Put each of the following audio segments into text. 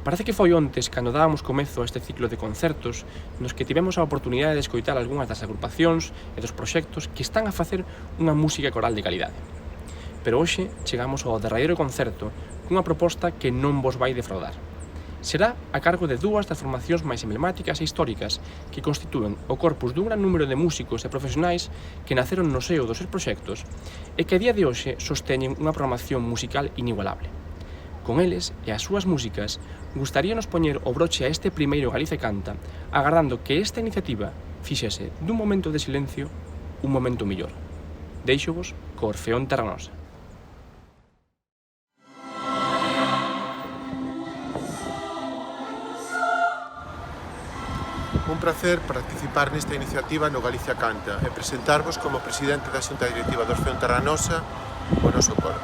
Parece que foi ontes cando dábamos comezo a este ciclo de concertos nos que tivemos a oportunidade de escoitar algunhas das agrupacións e dos proxectos que están a facer unha música coral de calidade. Pero hoxe chegamos ao derradeiro concerto cunha proposta que non vos vai defraudar. Será a cargo de dúas das formacións máis emblemáticas e históricas que constitúen o corpus dun gran número de músicos e profesionais que naceron no seo dos seus proxectos e que a día de hoxe sosteñen unha programación musical inigualable. Con eles e as súas músicas, gustaríanos poñer o broche a este primeiro Galicia Canta, agardando que esta iniciativa fixese dun momento de silencio un momento millor. Deixo-vos co Orfeón Terranosa. Un pracer participar nesta iniciativa no Galicia Canta e presentarvos como presidente da Xunta Directiva do Orfeón Terranosa o noso coro.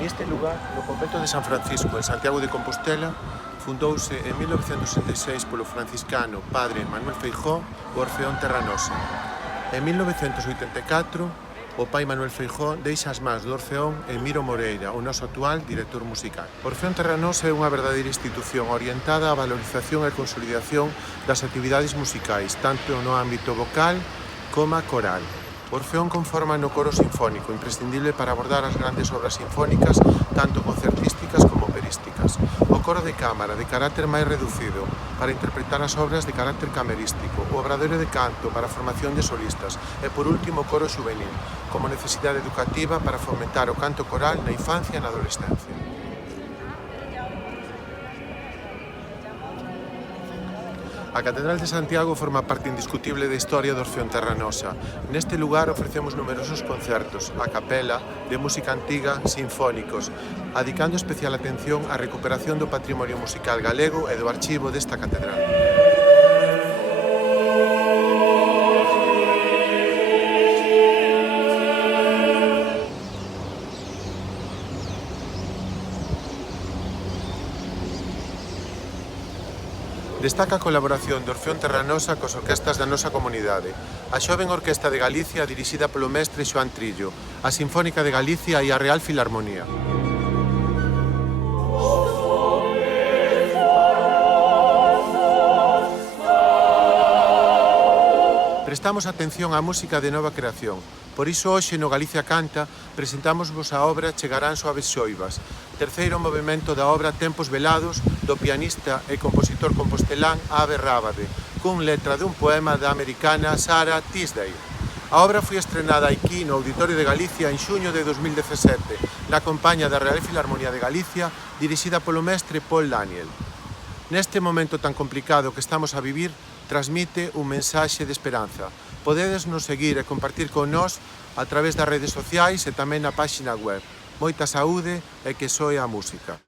Neste lugar, no convento de San Francisco, en Santiago de Compostela, fundouse en 1966 polo franciscano padre Manuel Feijó o Orfeón Terranosa. En 1984, o pai Manuel Feijó deixa as mans do Orfeón en Miro Moreira, o noso actual director musical. O Orfeón Terranosa é unha verdadeira institución orientada á valorización e consolidación das actividades musicais, tanto no ámbito vocal como coral. O Orfeón conforma no coro sinfónico, imprescindible para abordar as grandes obras sinfónicas, tanto concertísticas como operísticas. O coro de cámara, de carácter máis reducido, para interpretar as obras de carácter camerístico. O obradoiro de canto, para a formación de solistas. E, por último, o coro xuvenil, como necesidade educativa para fomentar o canto coral na infancia e na adolescencia. A Catedral de Santiago forma parte indiscutible da historia do Orfeón Terranosa. Neste lugar ofrecemos numerosos concertos, a capela, de música antiga, sinfónicos, adicando especial atención á recuperación do patrimonio musical galego e do archivo desta catedral. Destaca a colaboración do Orfeón Terranosa cos orquestas da nosa comunidade. A Xoven Orquesta de Galicia, dirixida polo mestre Xoán Trillo, a Sinfónica de Galicia e a Real Filarmonía. Prestamos atención á música de nova creación. Por iso, hoxe no Galicia Canta presentámosvos a obra Chegarán suaves xoivas, terceiro movimento da obra Tempos velados do pianista e compositor compostelán Ave Rábade, cun letra dun poema da americana Sarah Tisdale. A obra foi estrenada aquí no Auditorio de Galicia en xuño de 2017, na compaña da Real Filarmonía de Galicia, dirixida polo mestre Paul Daniel. Neste momento tan complicado que estamos a vivir, transmite un mensaxe de esperanza. Podedes nos seguir e compartir con nós a través das redes sociais e tamén na páxina web. Moita saúde e que soe a música.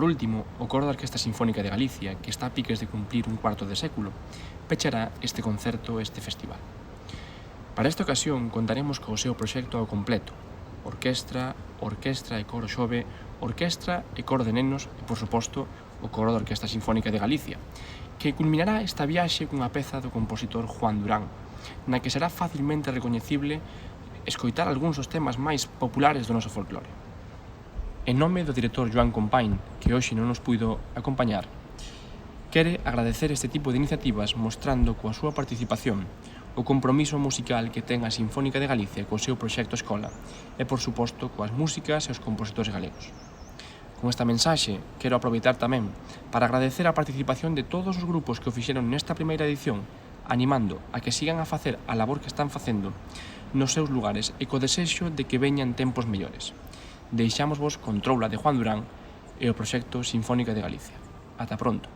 por último, o Coro da Orquestra Sinfónica de Galicia, que está a piques de cumplir un cuarto de século, pechará este concerto este festival. Para esta ocasión contaremos co seu proxecto ao completo: orquestra, orquestra e coro xove, orquestra e coro de nenos e, por suposto, o Coro da Orquestra Sinfónica de Galicia, que culminará esta viaxe cunha peza do compositor Juan Durán, na que será facilmente recoñecible escoitar algúns dos temas máis populares do noso folclore. En nome do director Joan Compain, que hoxe non nos puido acompañar, quere agradecer este tipo de iniciativas mostrando coa súa participación o compromiso musical que ten a Sinfónica de Galicia co seu proxecto Escola e, por suposto, coas músicas e os compositores galegos. Con esta mensaxe, quero aproveitar tamén para agradecer a participación de todos os grupos que o fixeron nesta primeira edición, animando a que sigan a facer a labor que están facendo nos seus lugares e co desexo de que veñan tempos mellores. Deixámosvos con Troula de Juan Durán e o proxecto Sinfónica de Galicia. Ata pronto.